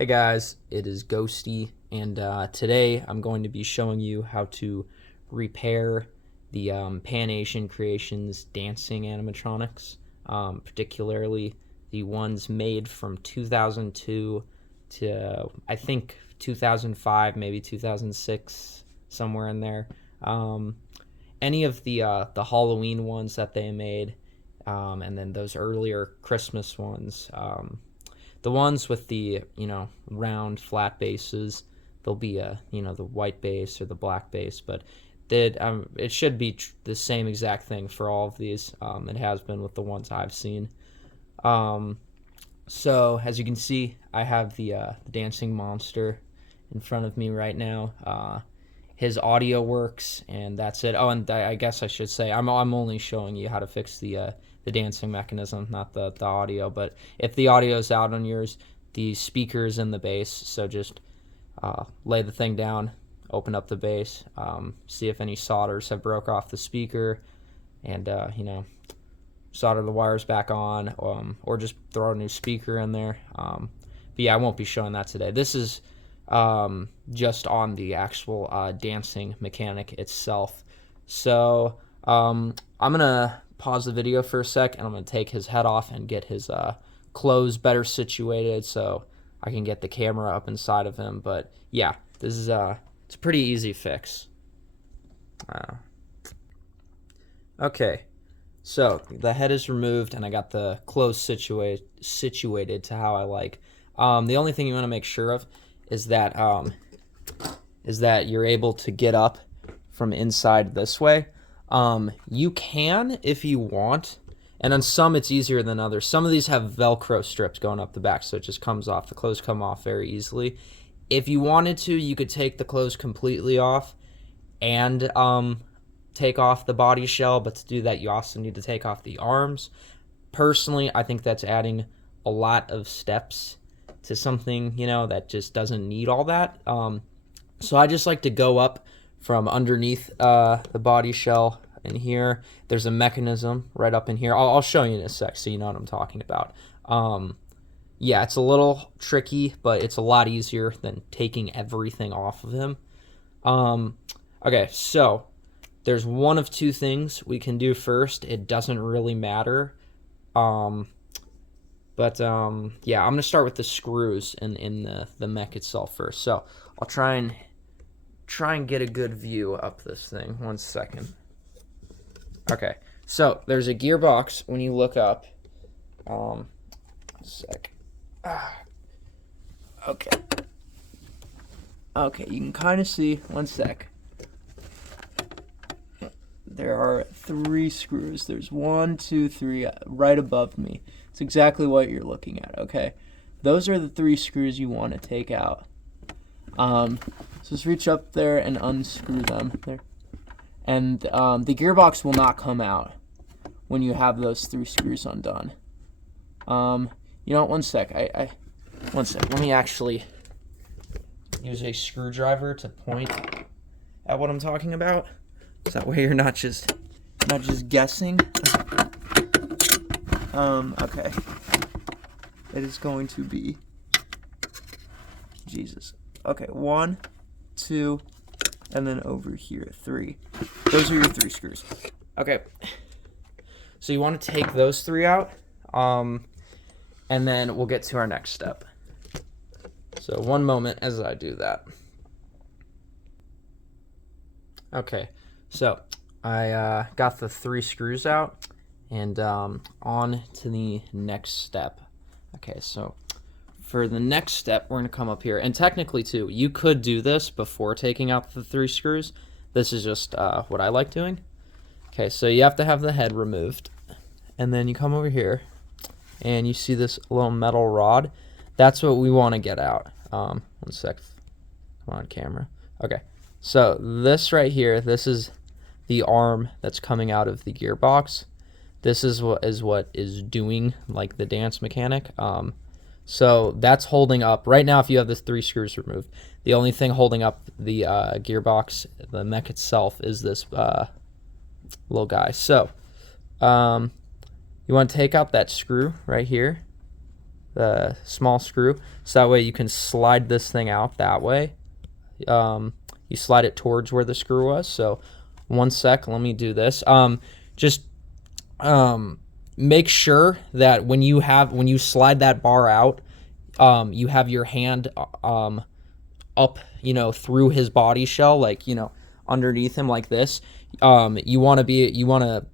Hey guys, it is Ghosty, and today I'm going to be showing you how to repair the Pan Asian Creations dancing animatronics, particularly the ones made from 2002 to I think 2005, maybe 2006, somewhere in there. Any of the Halloween ones that they made, and then those earlier Christmas ones. The ones with the, round flat bases, there'll be the white base or the black base, but it should be the same exact thing for all of these. It has been with the ones I've seen. So as you can see, I have the dancing monster in front of me right now. His audio works, and that's it. Oh, and I guess I should say I'm only showing you how to fix the dancing mechanism, not the audio. But if the audio is out on yours, the speaker's in the bass, so just lay the thing down, open up the bass, see if any solders have broke off the speaker, and solder the wires back on, or just throw a new speaker in there. But yeah, I won't be showing that today. This is just on the actual dancing mechanic itself. So I'm gonna pause the video for a sec, and I'm gonna take his head off and get his clothes better situated so I can get the camera up inside of him. But yeah, this is it's a pretty easy fix. Okay, so the head is removed, and I got the clothes situated to how I like. The only thing you want to make sure of is that you're able to get up from inside this way. You can if you want, and on some it's easier than others. Some of these have Velcro strips going up the back, so it just comes off. The clothes come off very easily. If you wanted to, you could take the clothes completely off and take off the body shell, but to do that you also need to take off the arms. Personally, I think that's adding a lot of steps to something, that just doesn't need all that. So I just like to go up from underneath the body shell in here. There's a mechanism right up in here. I'll show you in a sec so you know what I'm talking about. Yeah, it's a little tricky, but it's a lot easier than taking everything off of him. Okay, so there's one of two things we can do first. It doesn't really matter. But yeah, I'm gonna start with the screws in the mech itself first. So I'll try and get a good view up this thing. 1 second. Okay, so there's a gearbox when you look up. 1 sec. Okay. Okay, you can kind of see. 1 sec. There are 3 screws. There's 1, 2, 3 right above me. It's exactly what you're looking at, okay? Those are the 3 screws you want to take out. So just reach up there and unscrew them. There. And the gearbox will not come out when you have those 3 screws undone. You know what, 1 sec. 1 sec. Let me actually use a screwdriver to point at what I'm talking about. So that way you're not just guessing. Okay. It is going to be Jesus. Okay, 1, 2, and then over here 3. Those are your 3 screws. Okay. So you want to take those 3 out, and then we'll get to our next step. So 1 moment as I do that. Okay. So I got the 3 screws out, and on to the next step. Okay, so for the next step, we're going to come up here. And technically, too, you could do this before taking out the 3 screws. This is just what I like doing. Okay, so you have to have the head removed. And then you come over here, and you see this little metal rod. That's what we want to get out. 1 sec. Come on, camera. Okay, so this right here, this is the arm that's coming out of the gearbox. This is what is doing like the dance mechanic. So that's holding up right now. If you have the 3 screws removed, the only thing holding up the gearbox, the mech itself, is this little guy. So you want to take out that screw right here, small screw, so that way you can slide this thing out that way. You slide it towards where the screw was. So 1 sec, let me do this. Just make sure that when you slide that bar out, you have your hand up, through his body shell, like, underneath him like this. You want to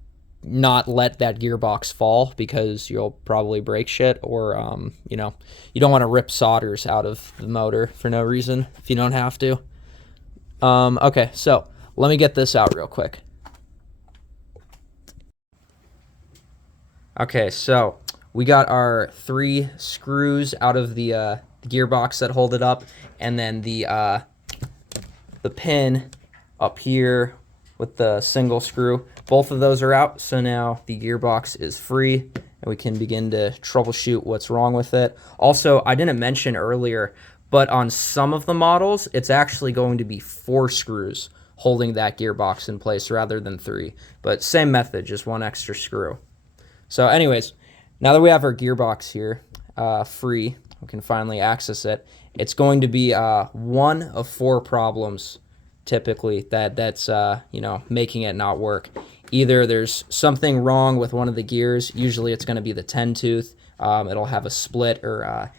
not let that gearbox fall, because you'll probably break shit, or you don't want to rip solders out of the motor for no reason if you don't have to. Okay, so let me get this out real quick. Okay, so we got our 3 screws out of the gearbox that hold it up, and then the pin up here with the single screw. Both of those are out, so now the gearbox is free, and we can begin to troubleshoot what's wrong with it. Also, I didn't mention earlier, but on some of the models, it's actually going to be 4 screws holding that gearbox in place rather than 3. But same method, just 1 extra screw. So anyways, now that we have our gearbox here free, we can finally access it. It's going to be 1 of 4 problems typically that's making it not work. Either there's something wrong with one of the gears. Usually it's going to be the 10 tooth. It'll have a split, or I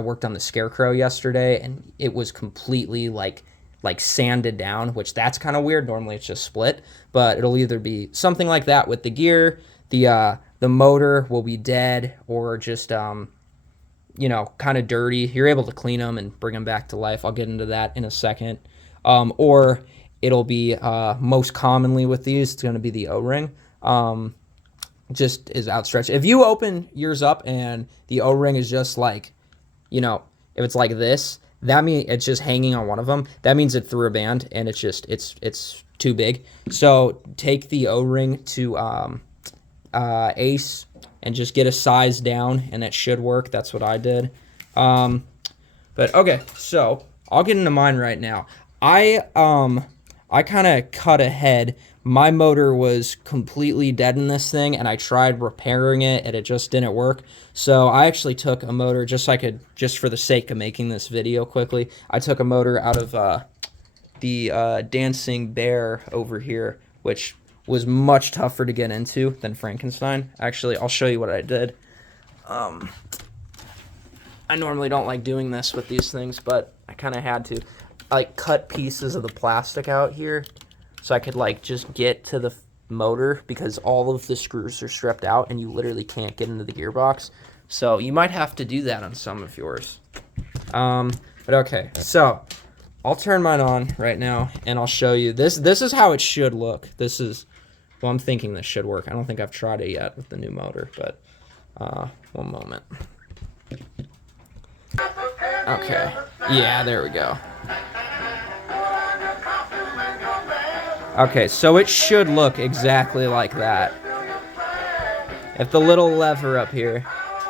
worked on the Scarecrow yesterday, and it was completely like sanded down, which that's kind of weird. Normally it's just split, but it'll either be something like that with the gear, the motor will be dead, or just kind of dirty. You're able to clean them and bring them back to life. I'll get into that in a second. Or it'll be most commonly with these, it's going to be the O-ring. Just is outstretched. If you open yours up and the O-ring is just like, if it's like this, that means it's just hanging on one of them. That means it threw a band, and it's too big. So take the O-ring to Ace and just get a size down, and it should work. That's what I did. But okay, so I'll get into mine right now. I kind of cut ahead. My motor was completely dead in this thing, and I tried repairing it, and it just didn't work. So I actually took a motor, just for the sake of making this video quickly, I took a motor out of the Dancing Bear over here, which was much tougher to get into than Frankenstein. Actually, I'll show you what I did. I normally don't like doing this with these things, but I kind of had to. I cut pieces of the plastic out here so I could just get to the motor, because all of the screws are stripped out and you literally can't get into the gearbox. So you might have to do that on some of yours. But okay, so I'll turn mine on right now and I'll show you. This is how it should look. Well, I'm thinking this should work. I don't think I've tried it yet with the new motor, but one moment. Okay, yeah, there we go. Okay, so it should look exactly like that. If the little lever up here,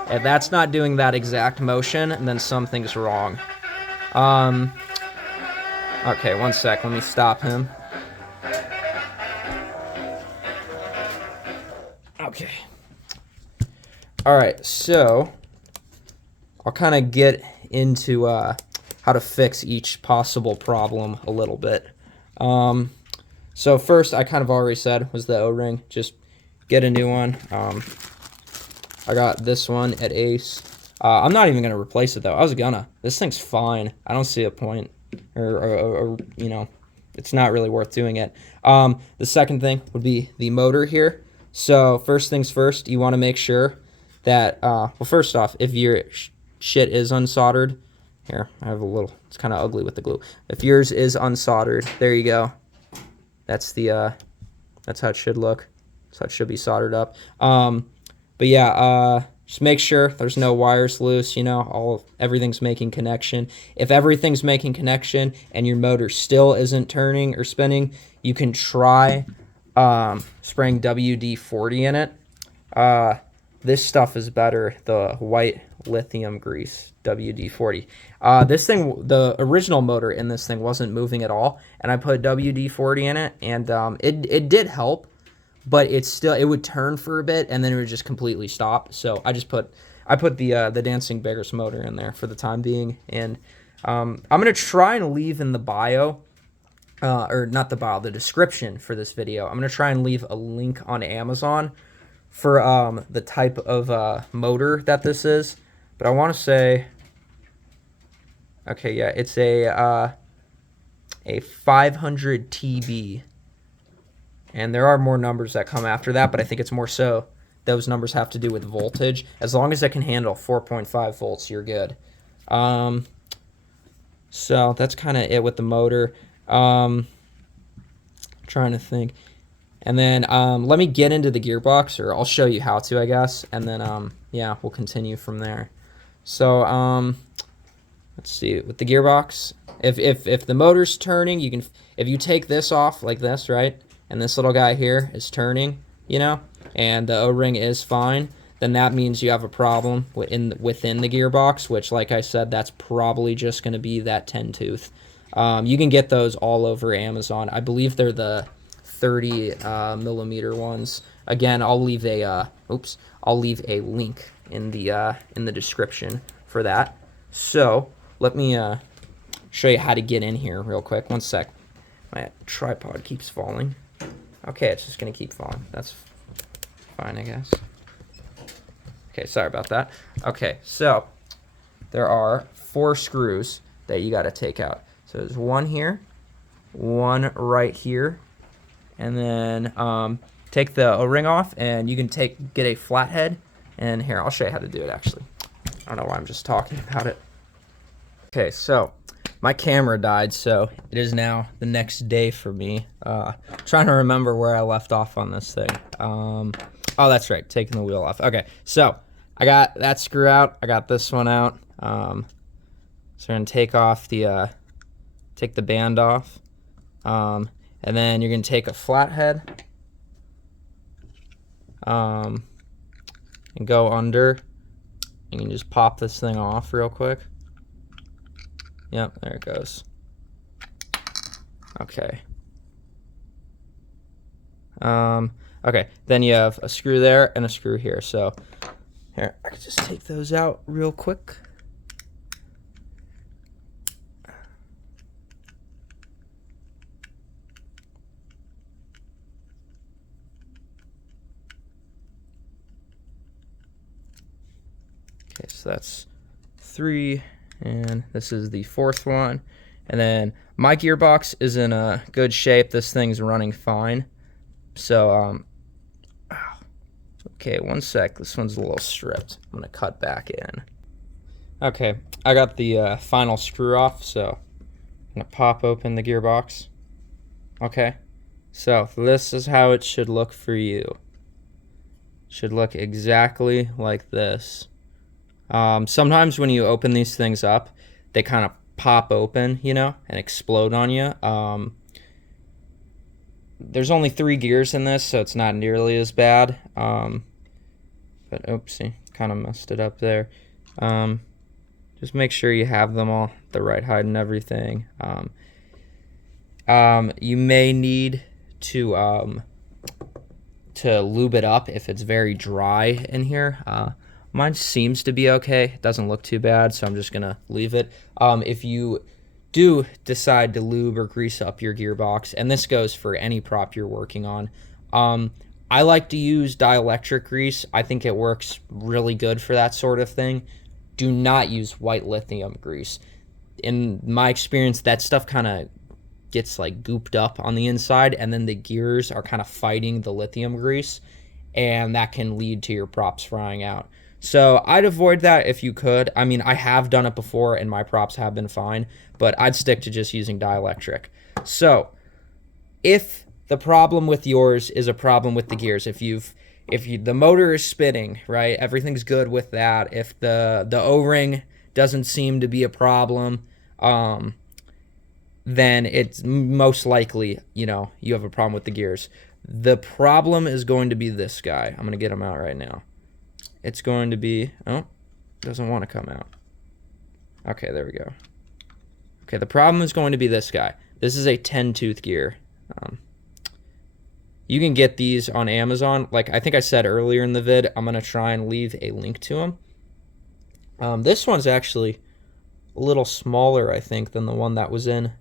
if that's not doing that exact motion, then something's wrong. Okay, 1 sec, let me stop him. Okay. Alright, so I'll kind of get into how to fix each possible problem a little bit. So first, I kind of already said, was the O-ring. Just get a new one. I got this one at Ace. I'm not even going to replace it, though. I was gonna. This thing's fine. I don't see a point. Or it's not really worth doing it. The second thing would be the motor here. So first things first, you want to make sure that, well, first off, if your shit is unsoldered, here, I have a little, it's kind of ugly with the glue. If yours is unsoldered, there you go. That's that's how it should look. So it should be soldered up. But yeah, just make sure there's no wires loose, everything's making connection. If everything's making connection and your motor still isn't turning or spinning, you can try spraying WD-40 in it. This stuff is better, the white lithium grease, WD-40. This thing, the original motor in this thing wasn't moving at all, and I put WD-40 in it, and it did help, but it would turn for a bit, and then it would just completely stop. So I just put I put the Dancing Bears motor in there for the time being, and I'm gonna try and leave in the bio, or not the bio, the description for this video. I'm gonna try and leave a link on Amazon for the type of motor that this is. But I want to say, okay, yeah, it's a 500 TB, and there are more numbers that come after that, but I think it's more so those numbers have to do with voltage. As long as it can handle 4.5 volts, you're good. So that's kind of it with the motor. Trying to think. And then let me get into the gearbox, or I'll show you how to, I guess. And then, yeah, we'll continue from there. So let's see. With the gearbox, if the motor's turning, you can, if you take this off like this, right? And this little guy here is turning, you know, and the O-ring is fine, then that means you have a problem within the gearbox, which, like I said, that's probably just going to be that 10 tooth. You can get those all over Amazon. I believe they're the 30 millimeter ones. Again, I'll leave a link in the description for that. So let me show you how to get in here real quick. One sec. My tripod keeps falling. Okay, it's just gonna keep falling. That's fine, I guess. Okay, sorry about that. Okay, so there are 4 screws that you got to take out. So there's one here, one right here, and then take the O-ring off, and you can get a flathead. And here, I'll show you how to do it. Actually, I don't know why I'm just talking about it. Okay, so my camera died, so it is now the next day for me. Trying to remember where I left off on this thing. Oh, that's right, taking the wheel off. Okay, so I got that screw out. I got this one out. So we're gonna take off take the band off, and then you're gonna take a flathead, and go under. You can just pop this thing off real quick. Yep, there it goes. Okay. Okay, then you have a screw there and a screw here. So here, I can just take those out real quick. Okay, so that's 3. And this is the 4th one. And then my gearbox is in a good shape. This thing's running fine. So, okay, one sec. This one's a little stripped. I'm going to cut back in. Okay, I got the final screw off. So I'm going to pop open the gearbox. Okay, so this is how it should look for you. Should look exactly like this. Sometimes when you open these things up, they kind of pop open, you know, and explode on you. There's only 3 gears in this, so it's not nearly as bad. But oopsie, kind of messed it up there. Just make sure you have them all the right height and everything. You may need to lube it up if it's very dry in here. Mine seems to be okay. It doesn't look too bad, so I'm just going to leave it. If you do decide to lube or grease up your gearbox, and this goes for any prop you're working on, I like to use dielectric grease. I think it works really good for that sort of thing. Do not use white lithium grease. In my experience, that stuff kind of gets like gooped up on the inside, and then the gears are kind of fighting the lithium grease, and that can lead to your props frying out. So I'd avoid that if you could. I mean, I have done it before and my props have been fine, but I'd stick to just using dielectric. So if the problem with yours is a problem with the gears, if the motor is spinning, right, everything's good with that. If the O-ring doesn't seem to be a problem, then it's most likely, you know, you have a problem with the gears. The problem is going to be this guy. I'm going to get him out right now. It's going to be, oh, doesn't want to come out. Okay, there we go. Okay, the problem is going to be this guy. This is a 10-tooth gear. You can get these on Amazon. Like I think I said earlier in the vid, I'm going to try and leave a link to them. This one's actually a little smaller, I think, than the one that was in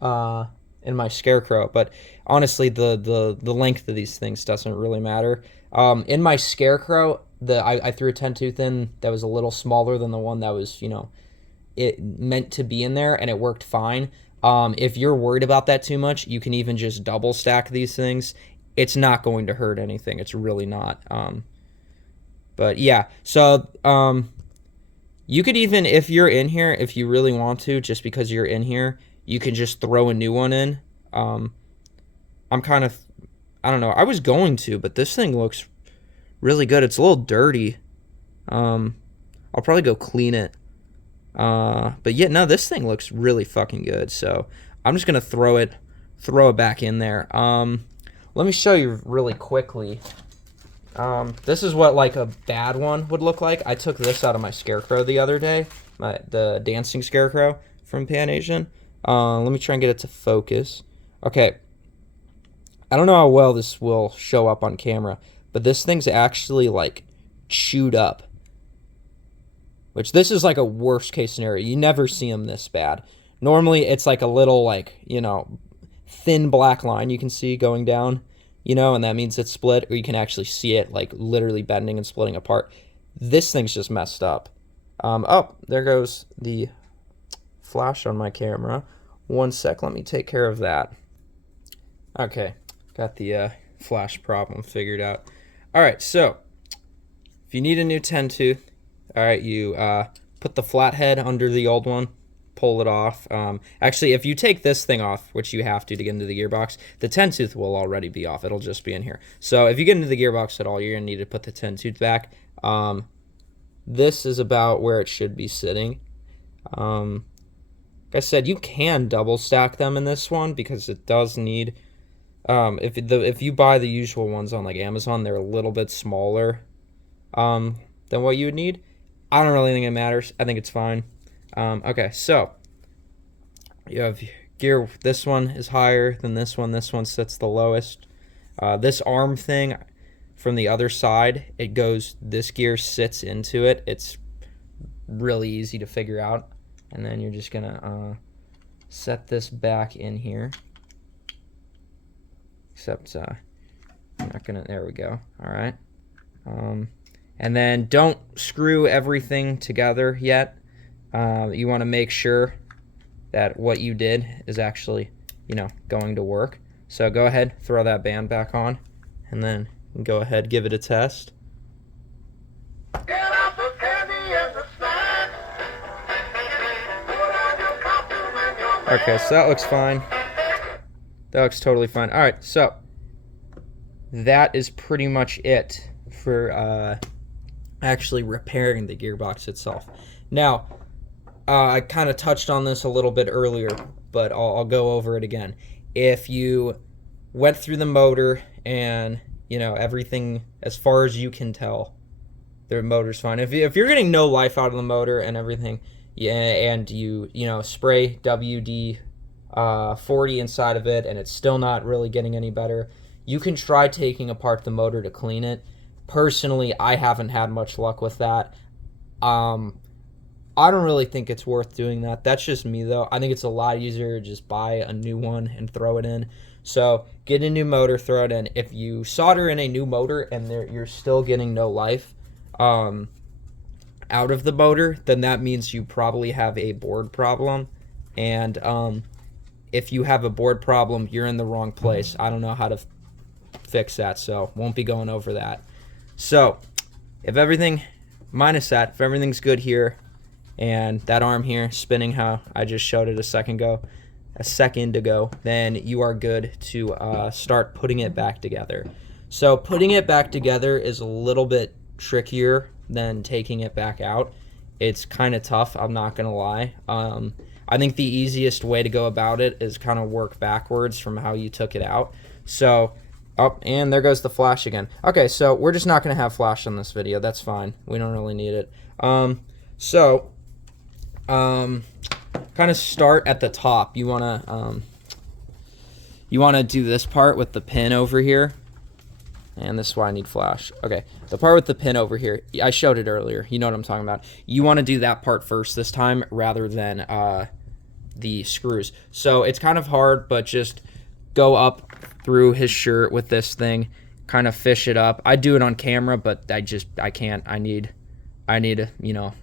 my Scarecrow. But honestly, the length of these things doesn't really matter. In my Scarecrow, I threw a 10-tooth in that was a little smaller than the one that was, it meant to be in there, and it worked fine. If you're worried about that too much, you can even just double stack these things. It's not going to hurt anything. It's really not. But yeah, so you could even, if you're in here, if you really want to, just because you're in here, you can just throw a new one in. I'm kind of, I don't know, I was going to, but this thing looks really good. It's a little dirty. I'll probably go clean it. But yeah, no, this thing looks really fucking good. So I'm just gonna throw it back in there. Let me show you really quickly. This is what like a bad one would look like. I took this out of my Scarecrow the other day, the dancing Scarecrow from Pan Asian. Let me try and get it to focus. Okay. I don't know how well this will show up on camera, but this thing's actually like chewed up. Which this is like a worst case scenario. You never see them this bad. Normally it's like a little like, thin black line you can see going down, and that means it's split, or you can actually see it like literally bending and splitting apart. This thing's just messed up. Oh, there goes the flash on my camera. One sec, let me take care of that. Okay, got the flash problem figured out. All right, so if you need a new 10-tooth, all right, you put the flathead under the old one, pull it off. Actually, if you take this thing off, which you have to get into the gearbox, the 10-tooth will already be off. It'll just be in here. So if you get into the gearbox at all, you're going to need to put the 10-tooth back. This is about where it should be sitting. Like I said, you can double stack them in this one because it does need... if you buy the usual ones on like Amazon, they're a little bit smaller than what you would need. I don't really think it matters. I think it's fine. Okay, so you have gear. This one is higher than this one. This one sits the lowest. This arm thing from the other side, it goes, this gear sits into it. It's really easy to figure out. And then you're just going to set this back in here. Except I'm not going to, there we go. All right. And then don't screw everything together yet. You want to make sure that what you did is actually, going to work. So go ahead, throw that band back on, and then go ahead, give it a test. Okay, so that looks fine. That looks totally fine. All right, so that is pretty much it for actually repairing the gearbox itself. Now, I kind of touched on this a little bit earlier, but I'll go over it again. If you went through the motor and, everything, as far as you can tell, the motor's fine. If you're getting no life out of the motor and everything, and you spray WD-40 inside of it and it's still not really getting any better, you can try taking apart the motor to clean it. Personally, I haven't had much luck with that. I don't really think it's worth doing that. That's just me, though. I think it's a lot easier to just buy a new one and throw it in. So get a new motor, throw it in. If you solder in a new motor and you're still getting no life out of the motor, then that means you probably have a board problem. And if you have a board problem, you're in the wrong place. I don't know how to fix that, so won't be going over that. So if everything, minus that, if everything's good here, and that arm here spinning how I just showed it a second ago, then you are good to start putting it back together. So putting it back together is a little bit trickier than taking it back out. It's kind of tough, I'm not gonna lie. I think the easiest way to go about it is kind of work backwards from how you took it out. So, oh, and there goes the flash again. Okay, so we're just not gonna have flash on this video. That's fine. We don't really need it. Kind of start at the top. You wanna do this part with the pin over here. And this is why I need flash. Okay, the part with the pin over here, I showed it earlier. You know what I'm talking about. You want to do that part first this time rather than the screws. So it's kind of hard, but just go up through his shirt with this thing, kind of fish it up. I do it on camera, but I can't. I need you know,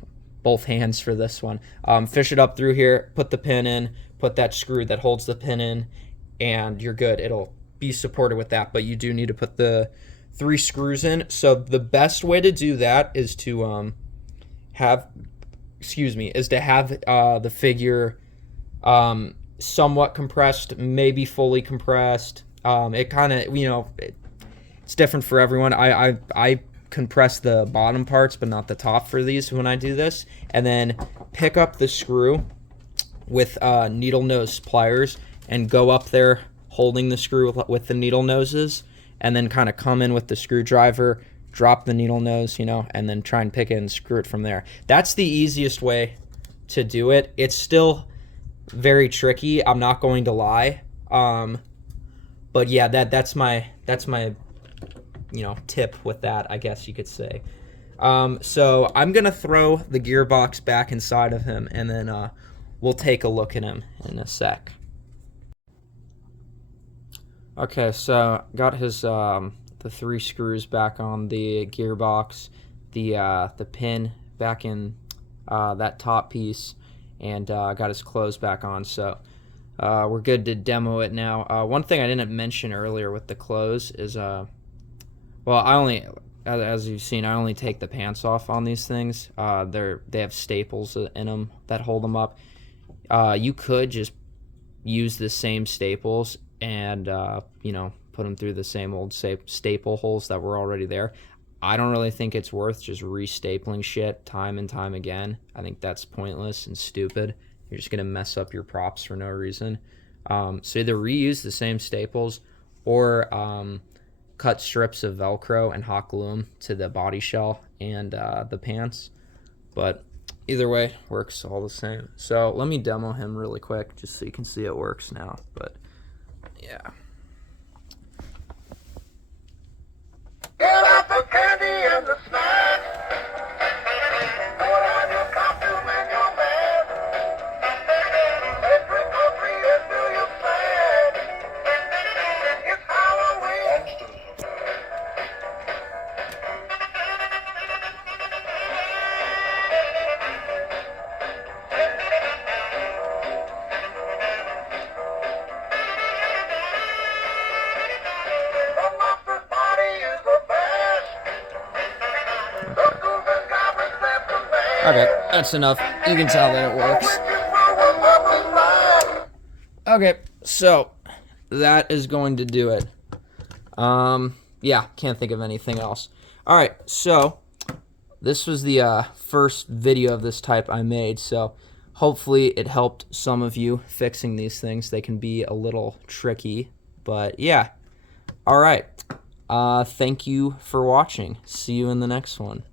both hands for this one. Fish it up through here, put the pin in, put that screw that holds the pin in, and you're good. It'll be supported with that, but you do need to put the 3 screws in. So the best way to do that is to have the figure somewhat compressed, maybe fully compressed. It kind of, you know, it's different for everyone. I compress the bottom parts but not the top for these when I do this, and then pick up the screw with needle nose pliers and go up there holding the screw with the needle noses, and then kind of come in with the screwdriver, drop the needle nose, you know, and then try and pick it and screw it from there. That's the easiest way to do it. It's still very tricky, I'm not going to lie, but yeah, that's my you know, tip with that, I guess you could say. So I'm gonna throw the gearbox back inside of him, and then we'll take a look at him in a sec. Okay, so got his the 3 screws back on the gearbox, the pin back in that top piece, and got his clothes back on. So we're good to demo it now. One thing I didn't mention earlier with the clothes is well, I only, as you've seen, I only take the pants off on these things. They have staples in them that hold them up. You could just use the same staples and you know, put them through the same old staple holes that were already there. I don't really think it's worth just restapling shit time and time again. I think that's pointless and stupid. You're just gonna mess up your props for no reason. So either reuse the same staples or cut strips of Velcro and hot glue them to the body shell and the pants. But either way, works all the same. So let me demo him really quick just so you can see it works now. But yeah. Get out the candy and the snacks. Put on your costume and your mask. Say trick or treat and do your plan. It's Halloween. The monster party is the best. The ghouls and goblins and the bears. Okay, that's enough. You can tell that it works. Witches will up and fly. Okay, so that is going to do it. Yeah, can't think of anything else. All right, so this was the first video of this type I made, so hopefully it helped some of you fixing these things. They can be a little tricky, but yeah. All right. Thank you for watching. See you in the next one.